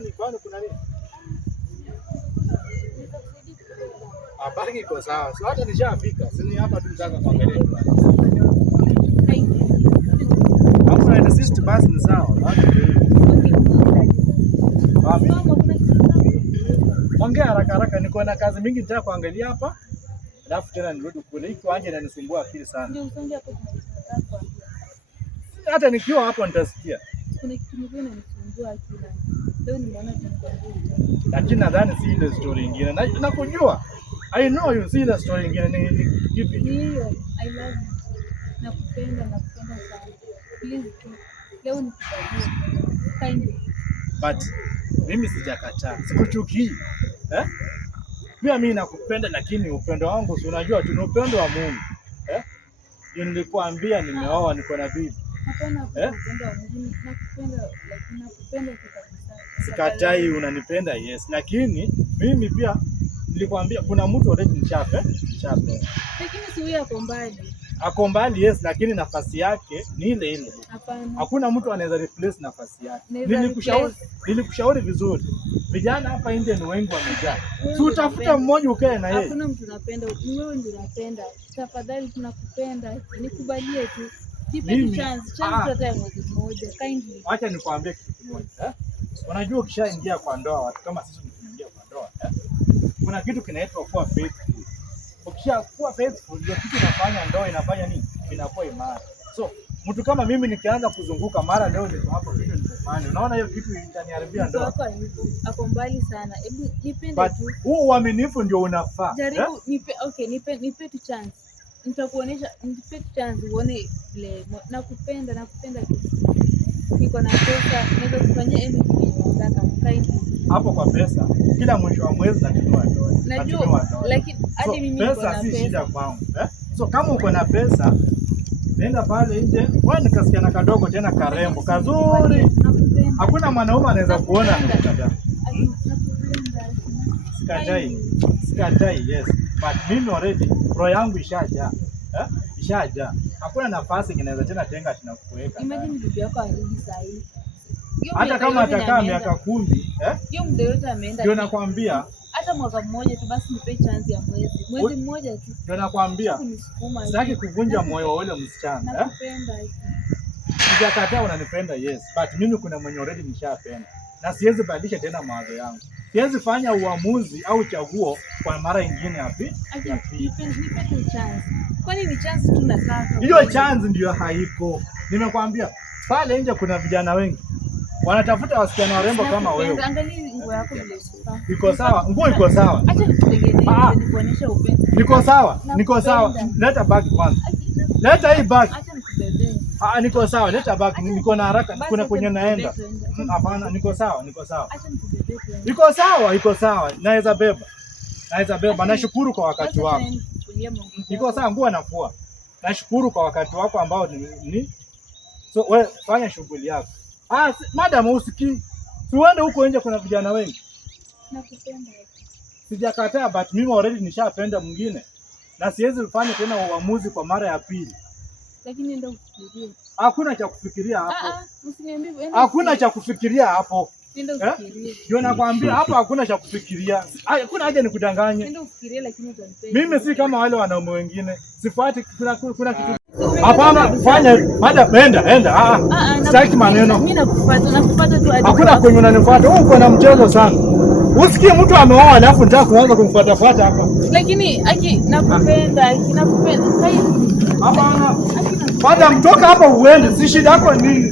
jioni kwani kuna nini? Baki iko sawa. So hata nishafika. Sini hapa tu nataka kuangalia. Hapo na assist basi ni sawa. Ongea haraka haraka, niko na kazi mingi nitaka kuangalia hapa. Alafu tena nirudi kule. Hiki anje inanisumbua akili sana. Hata nikiwa hapo nitasikia. Kuna kitu kingine kinanisumbua akili. Leo nimeona tunakwambia. Lakini nadhani si ile story nyingine. Nakujua. I know you see the story nyingine ni kipi? Hiyo, I love you. Nakupenda sana. Please leo nikusaidie. Kindly. But mimi sijakataa. Sikuchukii. Mimi nakupenda lakini upendo wangu si unajua tu ni upendo wa Mungu. Nilikuambia nimeoa niko na bibi. Hapana, upendo wa Mungu nakupenda kabisa. Sikatai unanipenda yes, lakini mimi pia nilikwambia kuna mtu already nishape. Lakini si huyo ako mbali. Ako mbali yes, lakini nafasi yake ni ile ile. Hapana. Hakuna mtu anaweza replace nafasi yake. Nilikushauri vizuri. Vijana hapa nje ni wengi wamejaa. Si utafuta mmoja ukae na yeye. Hakuna mtu anapenda, wewe ndio unapenda. Tafadhali tunakupenda. Nikubalie tu. Nipe chance hata mwezi mmoja. Kindly. Acha nikwambie kitu kimoja. Unajua ukishaingia kwa ndoa, watu kama sisi tunaingia kwa ndoa, kuna kitu kinaitwa kuwa faithful. Ukishakuwa faithful ndio kitu inafanya ndoa inafanya nini? Inakuwa imara. So, mtu kama mimi nikianza kuzunguka mara leo niko hapo kitu nitafanya. Unaona hiyo kitu itaniharibia ndoa. Ako mbali sana. Hebu nipende tu. Huo uaminifu ndio unafaa. Jaribu nipe tu chance. Nitakuonesha, nipe tu chance uone vile nakupenda tu. Niko na pesa, naweza kufanya anything unataka. Kindly. Hapo kwa pesa, kila mwisho wa mwezi natunua ndoa. Najua, lakini hadi mimi niko na pesa. Pesa si shida kwangu, So kama uko na pesa, nenda pale nje, wewe nikasikia na kadogo tena karembo, kazuri. Hakuna mwanaume anaweza kuona mkada. Sikatai, yes. But mimi already roho yangu ishajaa. Ishajaa. Hakuna nafasi inaweza tena tenga tunakuweka. Imagine bibi yako arudi saa hii. Hata kama atakaa miaka 10, hiyo muda yote ameenda. Ndio nakwambia. Hata mwaka mmoja tu basi nipe chance ya mwezi mmoja tu. Ndio nakwambia. Sitaki kuvunja moyo wa yule msichana, Nakupenda. Sijakataa unanipenda yes, but mimi kuna mwenye already nishapenda. Na siwezi badilisha tena mawazo yangu. Siwezi fanya uamuzi au chaguo kwa mara nyingine hapi. Nipe tu chance. Kwani ni chance tu nataka? Hiyo chance ndio haiko. Nimekwambia pale nje kuna vijana wengi wanatafuta wasichana warembo kama wewe. Angalia nguo yako vile iko sawa. Nguo iko sawa. Acha nikutengeneze nikuonyeshe upendo. Niko sawa. Leta bag kwanza. Leta hii bag. Acha nikubebe. Niko sawa. Leta bag. Niko na haraka. Kuna kwenye naenda. Hapana, niko sawa. Acha nikubebe. Iko sawa. Naweza beba. Nashukuru kwa wakati wako. Niko sawa, nguo nafua. Nashukuru kwa wakati wako ambao ni so wewe fanya shughuli yako. Madam usikii. Tuende huko nje kuna vijana wengi. Nakupenda. Sijakataa but mimi already nishapenda mwingine. Na siwezi kufanya tena uamuzi kwa mara ya pili. Lakini ndio ufikirie. Hakuna cha kufikiria hapo. Usiniambie. Hakuna cha kufikiria hapo. Ndio ufikirie. Ndio nakwambia hapa hakuna cha kufikiria. Hakuna haja nikudanganye. Ndio ufikirie lakini utanipenda. Mimi si kama wale wanaume wengine. Sifuati kuna kitu. Hapana, fanya hata enda. Sitaki maneno. Mimi nakufuata tu hadi. Hakuna kwenye unanifuata. Wewe uko na mchezo sana. Usikie mtu ameoa alafu nataka kuanza kumfuata hapa. Lakini nakupenda. Hapana. Baada mtoka hapa uende, si shida yako nini?